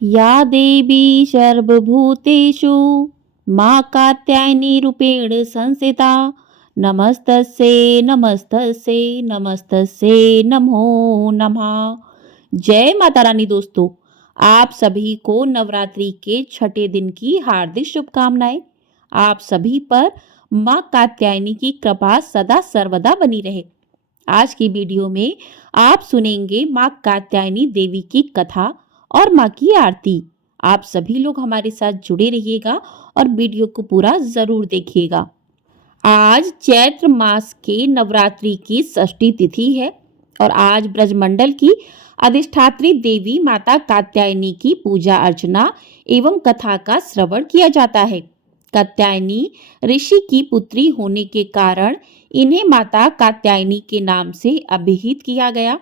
या देवी सर्वभूतेषु मां कात्यायनी रूपेण संस्थिता नमस्तस्यै नमस्तस्यै नमस्तस्यै नमो नमः। जय माता रानी। दोस्तों, आप सभी को नवरात्रि के छठे दिन की हार्दिक शुभकामनाएं। आप सभी पर मां कात्यायनी की कृपा सदा सर्वदा बनी रहे। आज की वीडियो में आप सुनेंगे मां कात्यायनी देवी की कथा और मां की आरती। आप सभी लोग हमारे साथ जुड़े रहिएगा और वीडियो को पूरा जरूर देखिएगा। आज चैत्र मास के नवरात्रि की षष्ठी तिथि है और आज ब्रजमंडल की अधिष्ठात्री देवी माता कात्यायनी की पूजा अर्चना एवं कथा का श्रवण किया जाता है। कात्यायनी ऋषि की पुत्री होने के कारण इन्हें माता कात्यायनी के नाम से अभिहित किया गया।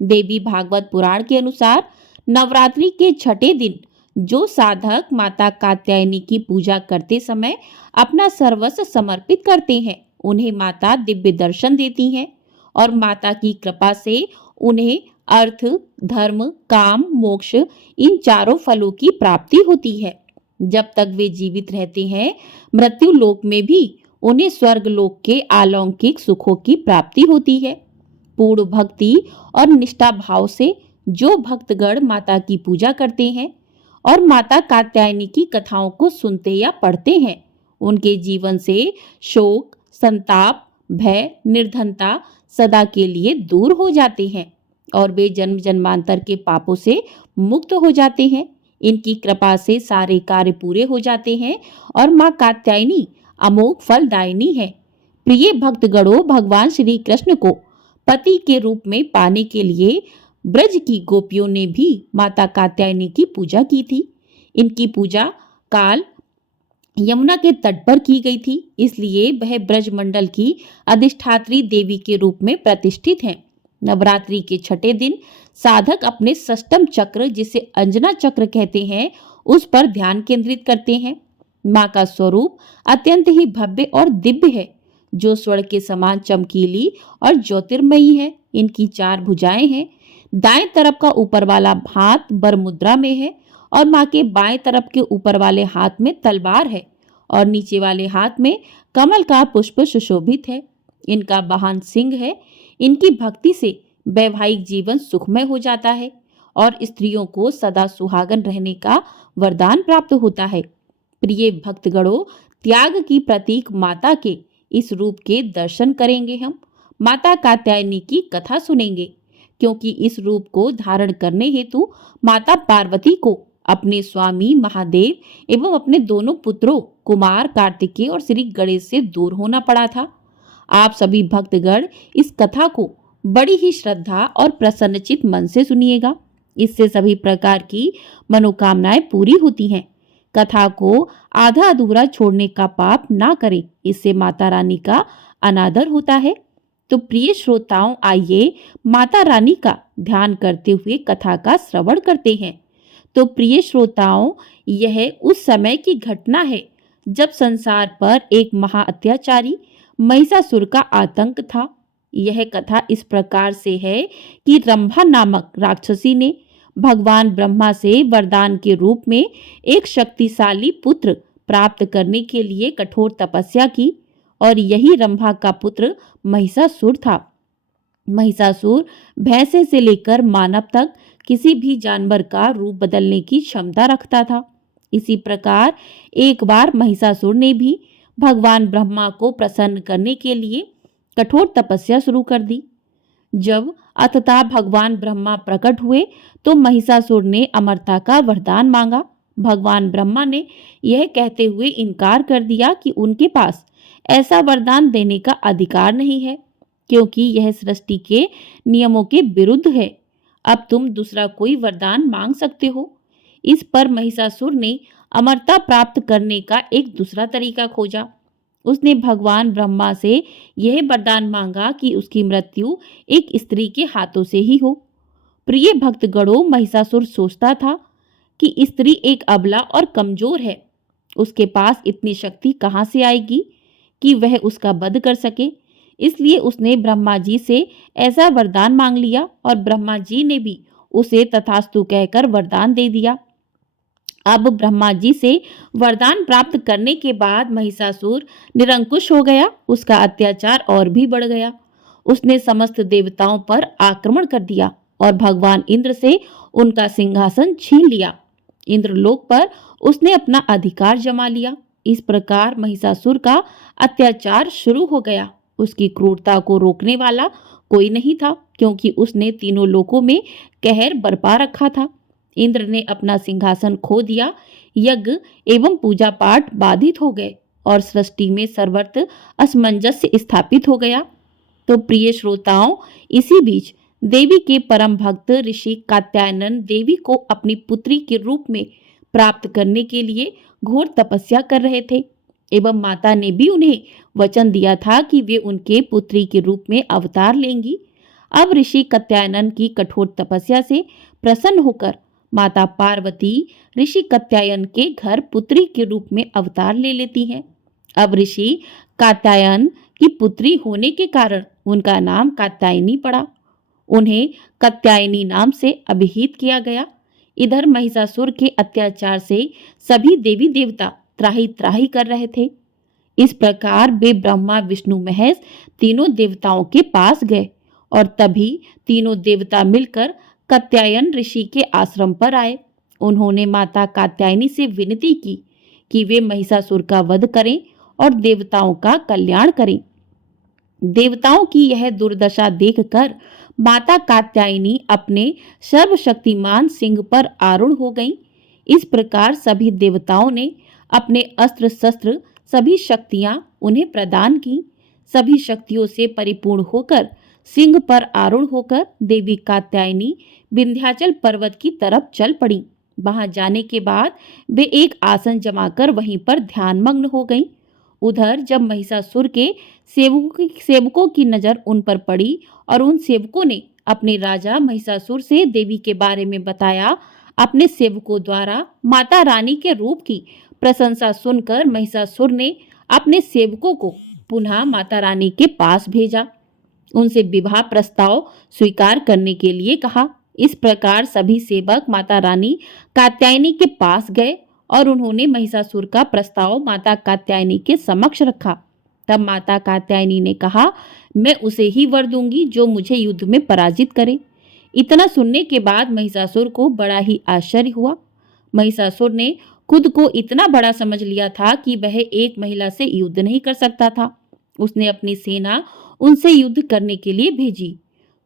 देवी भागवत पुराण के अनुसार नवरात्रि के छठे दिन जो साधक माता कात्यायनी की पूजा करते समय अपना सर्वस्व समर्पित करते हैं, उन्हें माता दिव्य दर्शन देती हैं और माता की कृपा से उन्हें अर्थ, धर्म, काम, मोक्ष इन चारों फलों की प्राप्ति होती है। जब तक वे जीवित रहते हैं, मृत्यु लोक में भी उन्हें स्वर्ग लोक के अलौकिक सुखों की प्राप्ति होती है। पूर्ण भक्ति और निष्ठा भाव से जो भक्तगण माता की पूजा करते हैं और माता कात्यायनी की कथाओं को सुनते या पढ़ते हैं, उनके जीवन से शोक, संताप, भय, निर्धनता सदा के लिए दूर हो जाते हैं और वे जन्म जन्मांतर के पापों से मुक्त हो जाते हैं। इनकी कृपा से सारे कार्य पूरे हो जाते हैं और मां कात्यायनी अमोघ फलदायिनी है। प्रिय भक्तगणों, भगवान श्री कृष्ण को पति के रूप में पाने के लिए ब्रज की गोपियों ने भी माता कात्यायनी की पूजा की थी। इनकी पूजा काल यमुना के तट पर की गई थी, इसलिए वह ब्रजमंडल की अधिष्ठात्री देवी के रूप में प्रतिष्ठित हैं। नवरात्रि के छठे दिन साधक अपने षष्टम चक्र, जिसे अंजना चक्र कहते हैं, उस पर ध्यान केंद्रित करते हैं। मां का स्वरूप अत्यंत ही भव्य और दिव्य है, जो स्वर्ण के समान चमकीली और ज्योतिर्मयी है। इनकी चार भुजाएं हैं। दाएं तरफ का ऊपर वाला हाथ बर मुद्रा में है और मां के बाएं तरफ के ऊपर वाले हाथ में तलवार है और नीचे वाले हाथ में कमल का पुष्प सुशोभित है। इनका वाहन सिंह है। इनकी भक्ति से वैवाहिक जीवन सुखमय हो जाता है और स्त्रियों को सदा सुहागन रहने का वरदान प्राप्त होता है। प्रिय भक्तगणों, त्याग की प्रतीक माता के इस रूप के दर्शन करेंगे। हम माता कात्यायनी की कथा सुनेंगे, क्योंकि इस रूप को धारण करने हेतु माता पार्वती को अपने स्वामी महादेव एवं अपने दोनों पुत्रों कुमार कार्तिकेय और श्री गणेश से दूर होना पड़ा था। आप सभी भक्तगण इस कथा को बड़ी ही श्रद्धा और प्रसन्नचित मन से सुनिएगा। इससे सभी प्रकार की मनोकामनाएं पूरी होती हैं। कथा को आधा अधूरा छोड़ने का पाप ना करें, इससे माता रानी का अनादर होता है। तो प्रिय श्रोताओं, आइए माता रानी का ध्यान करते हुए कथा का श्रवण करते हैं। तो प्रिय श्रोताओं, यह उस समय की घटना है जब संसार पर एक महा अत्याचारी महिषासुर का आतंक था। यह कथा इस प्रकार से है कि रंभा नामक राक्षसी ने भगवान ब्रह्मा से वरदान के रूप में एक शक्तिशाली पुत्र प्राप्त करने के लिए कठोर तपस्या की और यही रंभा का पुत्र महिषासुर था। महिषासुर भैंसे से लेकर मानव तक किसी भी जानवर का रूप बदलने की क्षमता रखता था। इसी प्रकार एक बार महिषासुर ने भी भगवान ब्रह्मा को प्रसन्न करने के लिए कठोर तपस्या शुरू कर दी। जब अतः भगवान ब्रह्मा प्रकट हुए तो महिषासुर ने अमरता का वरदान मांगा। भगवान ब्रह्मा ने यह कहते हुए इनकार कर दिया कि उनके पास ऐसा वरदान देने का अधिकार नहीं है, क्योंकि यह सृष्टि के नियमों के विरुद्ध है। अब तुम दूसरा कोई वरदान मांग सकते हो। इस पर महिषासुर ने अमरता प्राप्त करने का एक दूसरा तरीका खोजा। उसने भगवान ब्रह्मा से यह वरदान मांगा कि उसकी मृत्यु एक स्त्री के हाथों से ही हो। प्रिय भक्तगणों, महिषासुर सोचता था कि स्त्री एक अबला और कमजोर है। उसके पास इतनी शक्ति कहाँ से आएगी कि वह उसका वध कर सके। इसलिए उसने ब्रह्मा जी से ऐसा वरदान मांग लिया और ब्रह्मा जी ने भी उसे तथास्तु कहकर वरदान दे दिया। अब ब्रह्मा जी से वरदान प्राप्त करने के बाद महिषासुर निरंकुश हो गया। उसका अत्याचार और भी बढ़ गया। उसने समस्त देवताओं पर आक्रमण कर दिया और भगवान इंद्र से उनका सिंहासन छीन लिया। इंद्रलोक पर उसने अपना अधिकार जमा लिया। इस प्रकार महिषासुर का अत्याचार शुरू हो गया। उसकी क्रूरता को रोकने वाला कोई नहीं था, क्योंकि उसने तीनों लोकों में कहर बरपा रखा था। इंद्र ने अपना सिंहासन खो दिया। यज्ञ एवं पूजा पाठ बाधित हो गए और सृष्टि में सर्वत्र असमंजस्य स्थापित हो गया। तो प्रिय श्रोताओं, इसी बीच देवी के परम भक्त ऋषि कात्यायन देवी को अपनी पुत्री के रूप में प्राप्त करने के लिए घोर तपस्या कर रहे थे एवं माता ने भी उन्हें वचन दिया था कि वे उनके पुत्री के रूप में अवतार लेंगी। अब ऋषि कात्यायन की कठोर तपस्या से प्रसन्न होकर माता पार्वती ऋषि कात्यायन के घर पुत्री के रूप में अवतार ले लेती हैं। अब ऋषि कात्यायन की पुत्री होने के कारण उनका नाम कात्यायनी पड़ा। उन्हें कात्यायनी नाम से अभिहित किया गया। इधर महिषासुर के अत्याचार से सभी देवी देवता त्राही त्राही कर रहे थे। इस प्रकार वे ब्रह्मा विष्णु महेश तीनों देवताओं के पास गए और तभी तीनों देवता मिलकर कात्यायन ऋषि के आश्रम पर आए। उन्होंने माता कात्यायनी से विनती की कि वे महिषासुर का वध करें और देवताओं का कल्याण करें। देवताओं की यह दुर्दशा देखकर माता कात्यायनी अपने सर्वशक्तिमान सिंह पर आरूढ़ हो गईं। इस प्रकार सभी देवताओं ने अपने अस्त्र शस्त्र सभी शक्तियां उन्हें प्रदान की। सभी शक्तियों से परिपूर्ण होकर सिंह पर आरूढ़ होकर देवी कात्यायनी विंध्याचल पर्वत की तरफ चल पड़ी। वहां जाने के बाद वे एक आसन जमाकर वहीं पर ध्यानमग्न हो गईं। उधर जब महिषासुर के सेवकों की नजर उन पर पड़ी और उन सेवकों ने अपने राजा महिषासुर से देवी के बारे में बताया, अपने सेवकों द्वारा माता रानी के रूप की प्रशंसा सुनकर महिषासुर ने अपने सेवकों को पुनः माता रानी के पास भेजा। उनसे विवाह प्रस्ताव स्वीकार करने के लिए कहा। इस प्रकार सभी सेवक माता रानी कात्यायनी के पास गए और उन्होंने महिषासुर का प्रस्ताव माता कात्यायनी के समक्ष रखा। तब माता कात्यायनी ने कहा, मैं उसे ही वर दूंगी जो मुझे युद्ध में पराजित करे। इतना सुनने के बाद महिषासुर को बड़ा ही आश्चर्य हुआ। महिषासुर ने खुद को इतना बड़ा समझ लिया था कि वह एक महिला से युद्ध नहीं कर सकता था। उसने अपनी सेना उनसे युद्ध करने के लिए भेजी।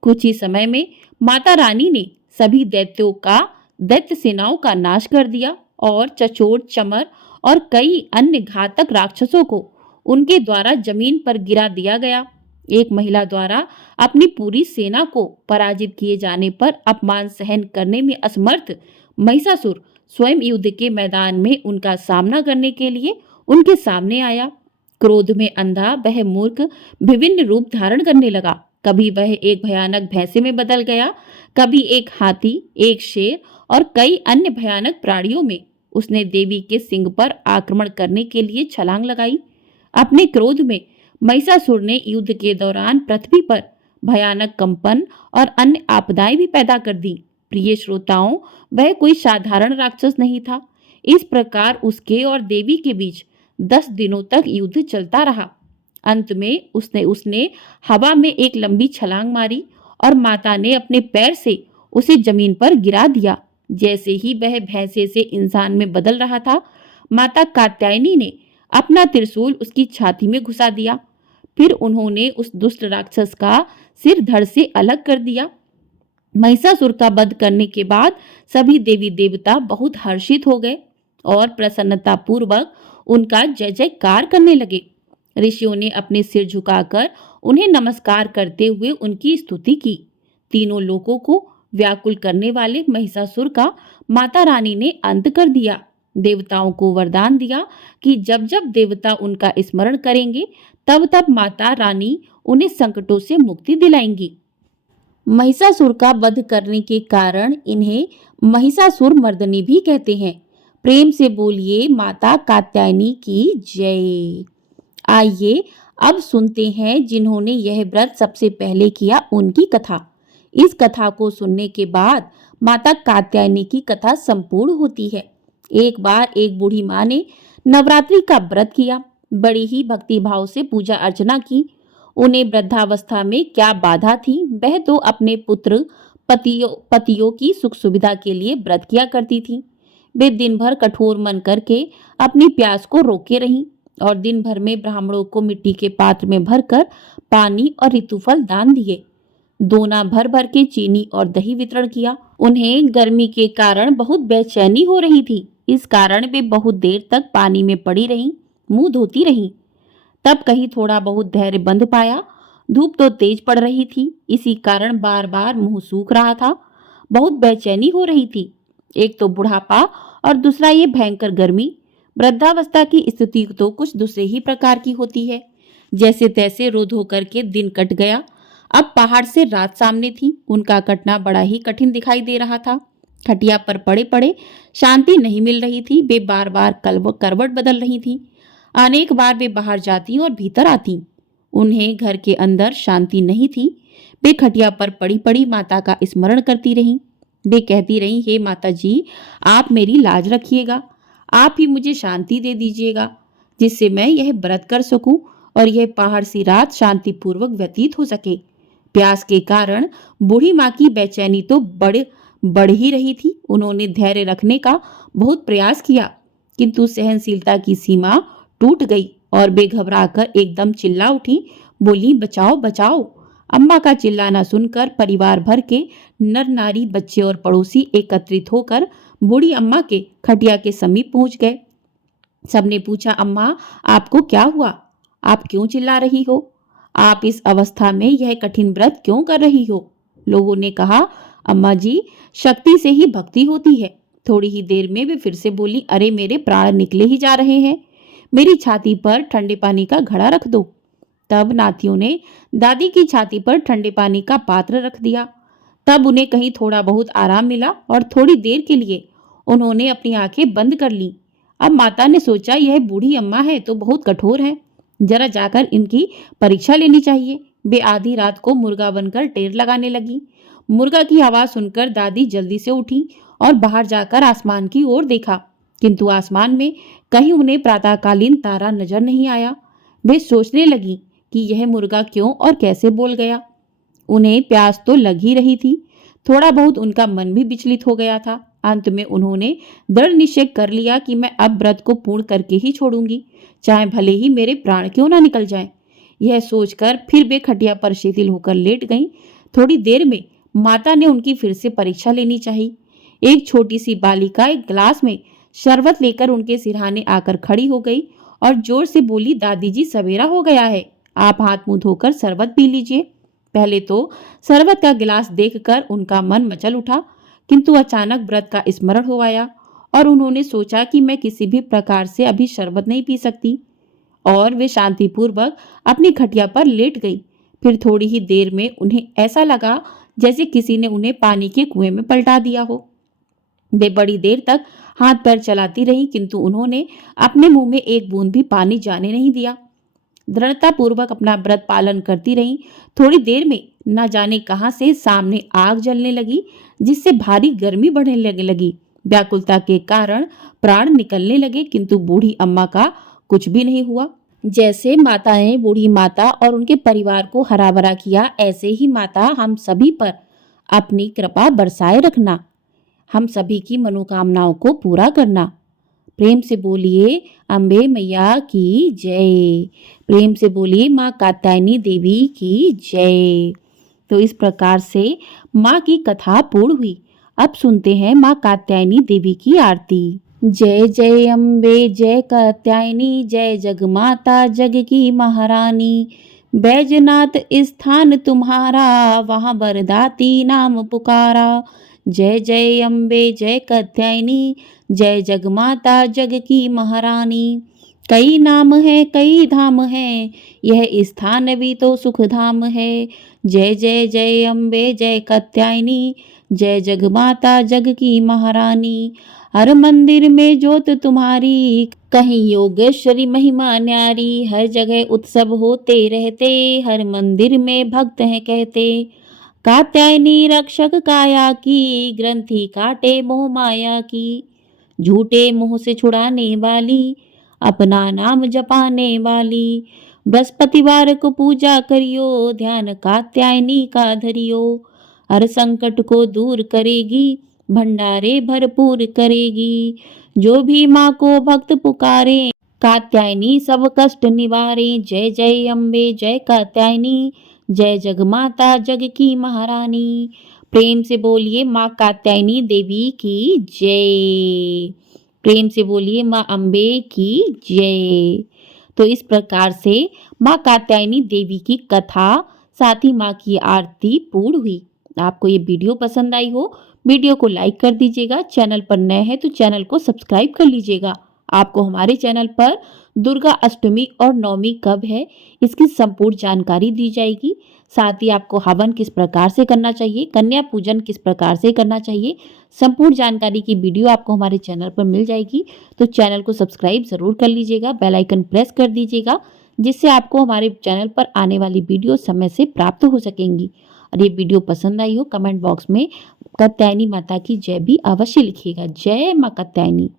कुछ ही समय में माता रानी ने सभी दैत्य सेनाओं का नाश कर दिया और चचोट, चमर और कई अन्य घातक राक्षसों को उनके द्वारा जमीन पर गिरा दिया गया। एक महिला द्वारा अपनी पूरी सेना को पराजित किए जाने पर अपमान सहन करने में असमर्थ महिषासुर स्वयं युद्ध के मैदान में उनका सामना करने के लिए उनके सामने आया। क्रोध में अंधा वह मूर्ख विभिन्न रूप धारण करने लगा। कभी वह एक भयानक भैंसे में बदल गया, कभी एक हाथी, एक शेर और कई अन्य भयानक प्राणियों में उसने देवी के सिंह पर आक्रमण करने के लिए छलांग लगाई। अपने क्रोध में महिषासुर ने युद्ध के दौरान पृथ्वी पर भयानक कंपन और अन्य आपदाएं भी पैदा कर दी। प्रिय श्रोताओं, वह कोई साधारण राक्षस नहीं था। इस प्रकार उसके और देवी के बीच 10 दिनों तक युद्ध चलता रहा। अंत में उसने हवा में एक लंबी छलांग मारी और माता ने अपने पैर से उसे जमीन पर गिरा दिया। जैसे ही वह भैंसे से इंसान में बदल रहा था, माता कात्यायनी ने अपना त्रिशूल उसकी छाती में घुसा दिया। फिर उन्होंने उस दुष्ट राक्षस का सिर धड़ से अलग कर दिया। महिषासुर का वध करने के बाद सभी देवी देवता बहुत हर्षित हो गए और प्रसन्नता पूर्वक उनका जय जयकार करने लगे। ऋषियों ने अपने सिर झुकाकर उन्हें नमस्कार करते हुए उनकी स्तुति की। तीनों लोकों को व्याकुल करने वाले महिषासुर का माता रानी ने अंत कर दिया। देवताओं को वरदान दिया कि जब जब देवता उनका स्मरण करेंगे तब तब माता रानी उन्हें संकटों से मुक्ति दिलाएंगी। महिषासुर का वध करने के कारण इन्हें महिषासुर मर्दनी भी कहते हैं। प्रेम से बोलिए माता कात्यायनी की जय। आइए अब सुनते हैं जिन्होंने यह व्रत सबसे पहले किया उनकी कथा। इस कथा को सुनने के बाद माता कात्यायनी की कथा संपूर्ण होती है। एक बार एक बूढ़ी माँ ने नवरात्रि का व्रत किया, बड़ी ही भक्ति भाव से पूजा अर्चना की। उन्हें वृद्धावस्था में क्या बाधा थी, वह तो अपने पुत्र पतियों की सुख सुविधा के लिए व्रत किया करती थी। वे दिन भर कठोर मन करके अपनी प्यास को रोके रहीं और दिन भर में ब्राह्मणों को मिट्टी के पात्र में भरकर पानी और ऋतुफल दान दिए। दोना भर भर के चीनी और दही वितरण किया। उन्हें गर्मी के कारण बहुत बेचैनी हो रही थी, इस कारण वे बहुत देर तक पानी में पड़ी रहीं, मुंह धोती रहीं। तब कहीं थोड़ा बहुत धैर्य बंध पाया। धूप तो तेज पड़ रही थी, इसी कारण बार बार मुंह सूख रहा था। बहुत बेचैनी हो रही थी, एक तो बुढ़ापा और दूसरा ये भयंकर गर्मी। वृद्धावस्था की स्थिति तो कुछ दूसरे ही प्रकार की होती है। जैसे तैसे रो धो करके दिन कट गया। अब पहाड़ से रात सामने थी, उनका कटना बड़ा ही कठिन दिखाई दे रहा था। खटिया पर पड़े पड़े शांति नहीं मिल रही थी, वे बार बार करवट बदल रही थी। अनेक बार वे बाहर जाती और भीतर आती, उन्हें घर के अंदर शांति नहीं थी। वे खटिया पर पड़ी पड़ी माता का स्मरण करती रहीं। वे कहती रहीं, हे माता जी, आप मेरी लाज रखिएगा, आप ही मुझे शांति दे दीजिएगा, जिससे मैं यह व्रत कर सकूं और यह पहाड़ सी रात शांतिपूर्वक व्यतीत हो सके। प्यास के कारण बूढ़ी माँ की बेचैनी तो बढ़ ही रही थी। उन्होंने धैर्य रखने का बहुत प्रयास किया, किंतु सहनशीलता की सीमा टूट गई और वे घबराकर एकदम चिल्ला उठी, बोली, बचाओ बचाओ। अम्मा का चिल्लाना सुनकर परिवार भर के नर नारी, बच्चे और पड़ोसी एकत्रित होकर बूढ़ी अम्मा के खटिया के समीप पहुंच गए। सबने पूछा, अम्मा, आपको क्या हुआ? आप क्यों चिल्ला रही हो? आप इस अवस्था में यह कठिन व्रत क्यों कर रही हो? लोगों ने कहा, अम्मा जी, शक्ति से ही भक्ति होती है। थोड़ी ही देर में वे फिर से बोली, अरे मेरे प्राण निकले ही जा रहे हैं, मेरी छाती पर ठंडे पानी का घड़ा रख दो। तब नातियों ने दादी की छाती पर ठंडे पानी का पात्र रख दिया। तब उन्हें कहीं थोड़ा बहुत आराम मिला और थोड़ी देर के लिए उन्होंने अपनी आंखें बंद कर ली। अब माता ने सोचा, यह बूढ़ी अम्मा है तो बहुत कठोर है, जरा जाकर इनकी परीक्षा लेनी चाहिए। वे आधी रात को मुर्गा बनकर टेर लगाने लगी। मुर्गा की आवाज सुनकर दादी जल्दी से उठी और बाहर जाकर आसमान की ओर देखा, किंतु आसमान में कहीं उन्हें प्रातःकालीन तारा नजर नहीं आया। वे सोचने लगी कि यह मुर्गा क्यों और कैसे बोल गया। उन्हें प्यास तो लग ही रही थी, थोड़ा बहुत उनका मन भी विचलित हो गया था। अंत में उन्होंने दृढ़ निश्चय कर लिया कि मैं अब व्रत को पूर्ण करके ही छोड़ूंगी, चाहे भले ही मेरे प्राण क्यों ना निकल जाएं। यह सोचकर फिर वे खटिया पर शिथिल होकर लेट गईं। थोड़ी देर में माता ने उनकी फिर से परीक्षा लेनी चाहिए। एक छोटी सी बालिका एक गिलास में शरबत लेकर उनके सिरहाने आकर खड़ी हो गई और जोर से बोली, दादी जी, सवेरा हो गया है, आप हाथ मुंह धोकर शरबत पी लीजिए। पहले तो शरबत का गिलास देखकर उनका मन मचल उठा, किंतु अचानक व्रत का स्मरण हो आया और उन्होंने सोचा कि मैं किसी भी प्रकार से अभी शरबत नहीं पी सकती, और वे शांतिपूर्वक अपनी खटिया पर लेट गई। फिर थोड़ी ही देर में उन्हें ऐसा लगा जैसे किसी ने उन्हें पानी के कुएं में पलटा दिया हो। वे बड़ी देर तक हाथ पैर चलाती रही, किंतु उन्होंने अपने मुंह में एक बूंद भी पानी जाने नहीं दिया। दृढ़ता पूर्वक अपना व्रत पालन करती रही। थोड़ी देर में न जाने कहां से सामने आग जलने लगी, जिससे भारी गर्मी बढ़ने लगी। व्याकुलता के कारण प्राण निकलने लगे, किंतु बूढ़ी अम्मा का कुछ भी नहीं हुआ। जैसे माता ने बूढ़ी माता और उनके परिवार को हरा भरा किया, ऐसे ही माता हम सभी पर अपनी कृपा बरसाए रखना, हम सभी की मनोकामनाओं को पूरा करना। प्रेम से बोलिए, अम्बे मैया की जय। प्रेम से बोलिए, माँ कात्यायनी देवी की जय। तो इस प्रकार से माँ की कथा पूर्ण हुई। अब सुनते हैं माँ कात्यायनी देवी की आरती। जय जय अम्बे, जय कात्यायनी, जय जगमाता जग की महारानी। बैजनाथ स्थान तुम्हारा, वहाँ वरदाती नाम पुकारा। जय जय अम्बे, जय कात्यायनी, जय जगमाता जग की महारानी। कई नाम है, कई धाम है, यह स्थान भी तो सुख धाम है। जय जय जय अम्बे, जय कात्यायनी, जय जगमाता जग की महारानी। हर मंदिर में जोत तुम्हारी, कहीं योगेश्वरी महिमा न्यारी। हर जगह उत्सव होते रहते, हर मंदिर में भक्त हैं कहते। कात्यायनी रक्षक काया की, ग्रंथि काटे मोह माया की। झूठे मुंह से छुड़ाने वाली, अपना नाम जपाने वाली। बृहस्पतिवार को पूजा करियो, ध्यान कात्यायनी का धरियो। हर संकट को दूर करेगी, भंडारे भरपूर करेगी। जो भी माँ को भक्त पुकारे, कात्यायनी सब कष्ट निवारे। जय जय अम्बे जय कात्यायनी, जय जगमाता जग की महारानी। प्रेम से बोलिए माँ कात्यायनी देवी की जय। प्रेम से बोलिए माँ अम्बे की जय। तो इस प्रकार से माँ कात्यायनी देवी की कथा, साथ ही माँ की आरती पूर्ण हुई। आपको ये वीडियो पसंद आई हो, वीडियो को लाइक कर दीजिएगा। चैनल पर नए हैं तो चैनल को सब्सक्राइब कर लीजिएगा। आपको हमारे चैनल पर दुर्गा अष्टमी और नवमी कब है, इसकी संपूर्ण जानकारी दी जाएगी। साथ ही आपको हवन किस प्रकार से करना चाहिए, कन्या पूजन किस प्रकार से करना चाहिए, संपूर्ण जानकारी की वीडियो आपको हमारे चैनल पर मिल जाएगी। तो चैनल को सब्सक्राइब जरूर कर लीजिएगा, बेल आइकन प्रेस कर दीजिएगा, जिससे आपको हमारे चैनल पर आने वाली वीडियो समय से प्राप्त हो सकेंगी। और ये वीडियो पसंद आई हो, कमेंट बॉक्स में कात्यायनी माता की जय भी अवश्य लिखिएगा। जय माँ कात्यायनी।